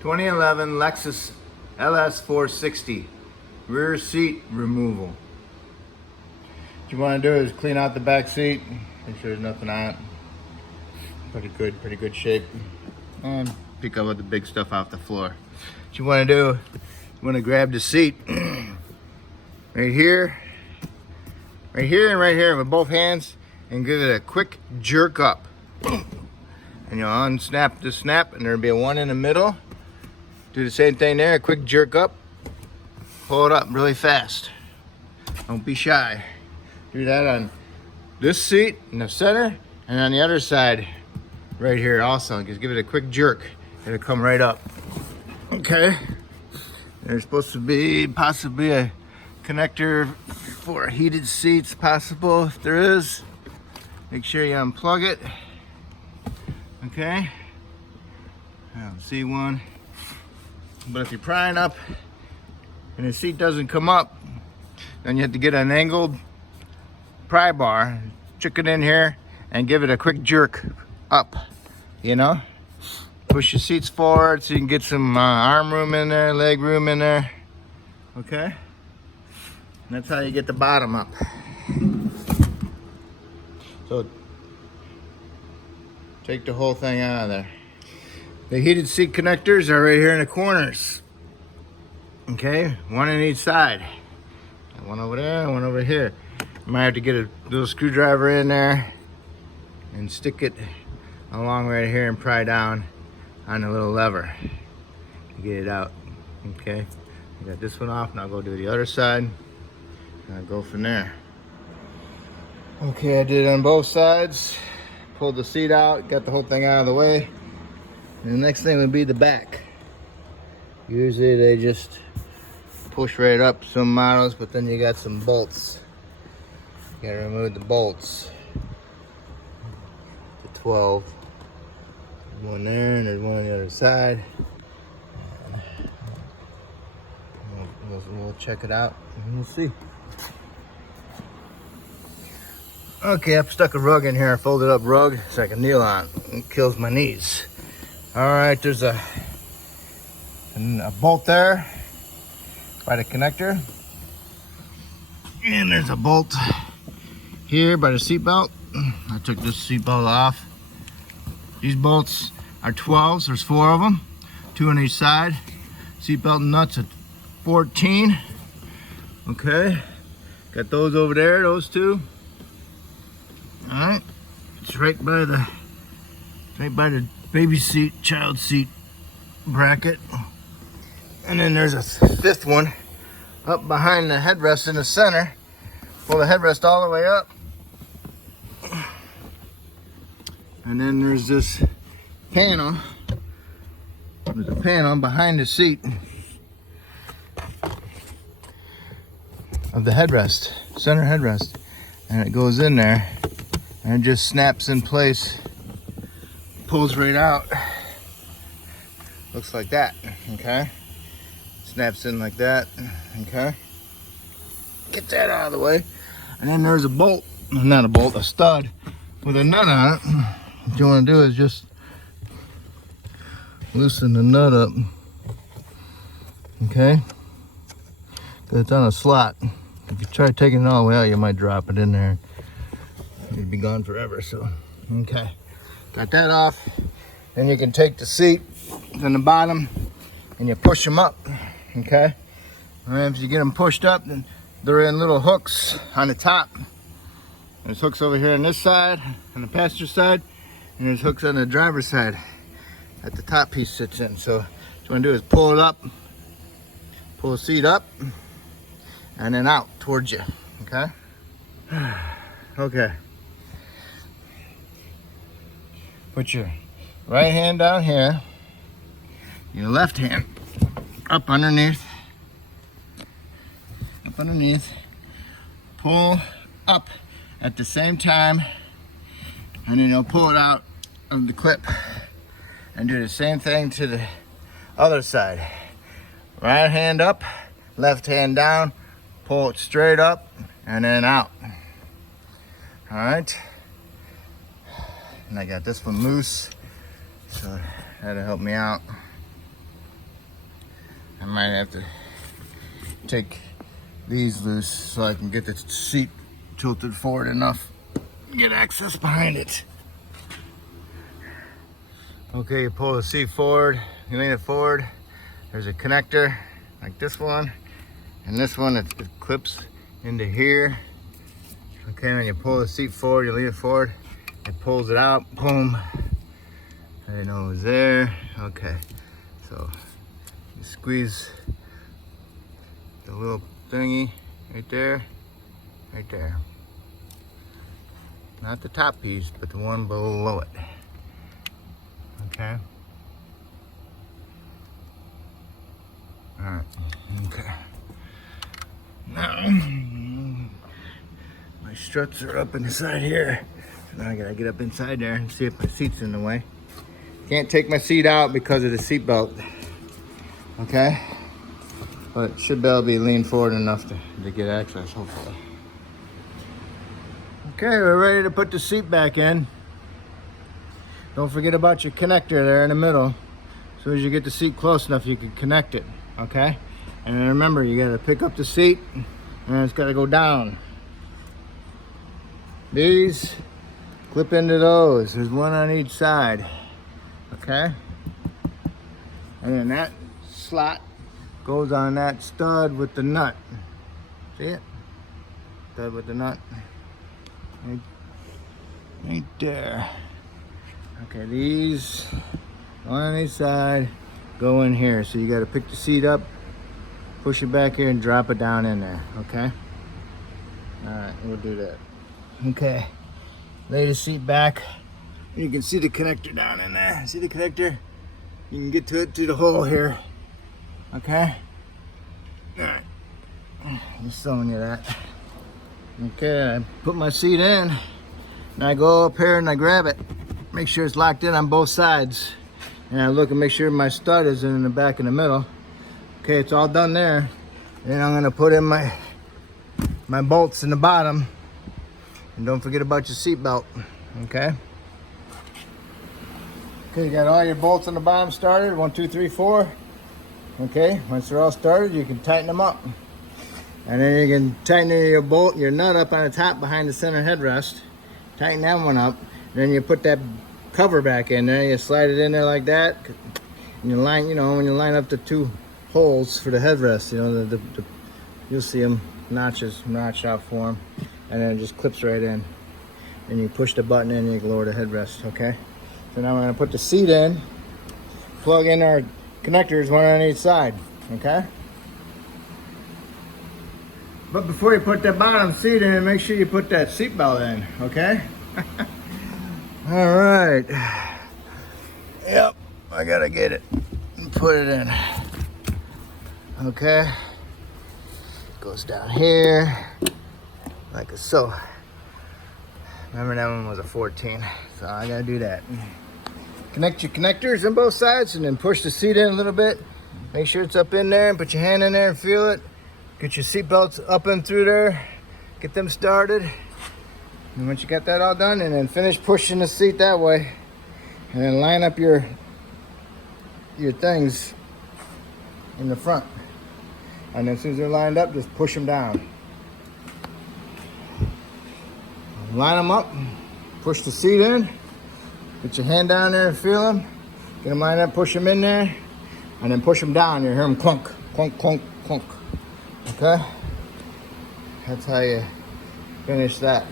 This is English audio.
2011 Lexus LS460 Rear Seat Removal. What you want to do is clean out the back seat, make sure there's nothing on it. Pretty good shape. And pick up the big stuff off the floor. What you want to do, you want to grab the seat right here, and right here with both hands, and give it a quick jerk up. And you'll unsnap the snap, and there'll be a one in the middle. Do the same thing there, a quick jerk up. Pull it up really fast. Don't be shy. Do that on this seat in the center, and on the other side right here also. Just give it a quick jerk. It'll come right up. Okay. There's supposed to be possibly a connector for heated seats, possible. If there is, make sure you unplug it. Okay. I don't see one. But if you're prying up and the seat doesn't come up, then you have to get an angled pry bar, stick it in here, and give it a quick jerk up. You know, push your seats forward so you can get some arm room in there, leg room in there. Okay, and that's how you get the bottom up. So take the whole thing out of there. The heated seat connectors are right here in the corners. Okay, one on each side. One over there and one over here. You might have to get a little screwdriver in there and stick it along right here and pry down on the little lever to get it out. Okay, I got this one off, and I'll go do the other side, and I'll go from there. Okay, I did it on both sides. Pulled the seat out, got the whole thing out of the way. And the next thing would be the back. Usually they just push right up, some models, but then you got some bolts. You gotta remove the bolts. The 12. There's one there, and there's one on the other side. We'll check it out and we'll see. Okay, I've stuck a rug in here, a folded up rug so I can kneel on. It kills my knees. All right, there's a bolt there by the connector. And there's a bolt here by the seat belt. I took this seat belt off. These bolts are 12s, there's 4 of them, 2 on each side. Seat belt nuts at 14. Okay, got those over there, those 2. All right, it's right by the baby seat, child seat bracket. And then there's a 5th one up behind the headrest in the center. Pull the headrest all the way up. And then there's this panel. There's a panel behind the seat of the headrest, center headrest. And it goes in there and it just snaps in place. Pulls right out. Looks like that, okay? Snaps in like that, okay? Get that out of the way. And then there's a bolt, not a bolt, a stud with a nut on it. What you want to do is just loosen the nut up, okay? Because it's on a slot. If you try taking it all the way out, you might drop it in there. It'd be gone forever, so, okay. Got that off. Then you can take the seat from the bottom and you push them up, okay? And if you get them pushed up, then they're in little hooks on the top. There's hooks over here on this side, on the passenger side, and there's hooks on the driver's side that the top piece sits in. So what you want to do is pull it up, pull the seat up, and then out towards you, okay? Okay. Put your right hand down here, your left hand up underneath, pull up at the same time, and then you'll pull it out of the clip and do the same thing to the other side. Right hand up, left hand down, pull it straight up and then out. All right. And I got this one loose, so that'll help me out. I might have to take these loose so I can get the seat tilted forward enough to get access behind it. Okay, you pull the seat forward, you lean it forward. There's a connector like this one, and this one it clips into here. Okay, when you pull the seat forward, you lean it forward, it pulls it out, boom. I didn't know it was there. Okay, so you squeeze the little thingy right there, right there. Not the top piece, but the one below it. Okay. All right. Okay. Now my struts are up inside here. So now I gotta get up inside there and see if my seat's in the way. Can't take my seat out because of the seat belt. Okay. But it should be able to be leaned forward enough to get access, hopefully. Okay, we're ready to put the seat back in. Don't forget about your connector there in the middle. As soon as you get the seat close enough, you can connect it, okay? And remember, you gotta pick up the seat and it's gotta go down. These clip into those. There's one on each side, okay? And then that slot goes on that stud with the nut. See it? Stud with the nut. Right there. Okay, these, one on each side, go in here. So you gotta pick the seat up, push it back here and drop it down in there, okay? All right, we'll do that. Okay, lay the seat back. You can see the connector down in there. See the connector? You can get to it through the hole here, okay? All right, just showing you that. Okay, I put my seat in, and I go up here and I grab it. Make sure it's locked in on both sides. And I look and make sure my stud is in the back in the middle. Okay, it's all done there. Then I'm gonna put in my bolts in the bottom. And don't forget about your seat belt, okay? Okay, you got all your bolts on the bottom started, 1, 2, 3, 4. Okay, once they're all started, you can tighten them up. And then you can tighten your nut up on the top behind the center headrest. Tighten that one up. Then you put that cover back in there. You slide it in there like that. And you line, when you line up the two holes for the headrest, you'll see them notched out for them. And then it just clips right in. And you push the button in and you can lower the headrest, okay? So now we're gonna put the seat in. Plug in our connectors, one on each side, okay? But before you put that bottom seat in, make sure you put that seat belt in, okay? All right. Yep, I gotta get it and put it in. Okay. Goes down here, like so. Remember that one was a 14, so I gotta do that. Connect your connectors on both sides and then push the seat in a little bit. Make sure it's up in there and put your hand in there and feel it. Get your seat belts up and through there. Get them started. And once you got that all done, and then finish pushing the seat that way. And then line up your things in the front. And then as soon as they're lined up, just push them down. Line them up, push the seat in. Get your hand down there and feel them. Get them lined up, push them in there. And then push them down. You hear them clunk, clunk, clunk, clunk. Okay? That's how you finish that.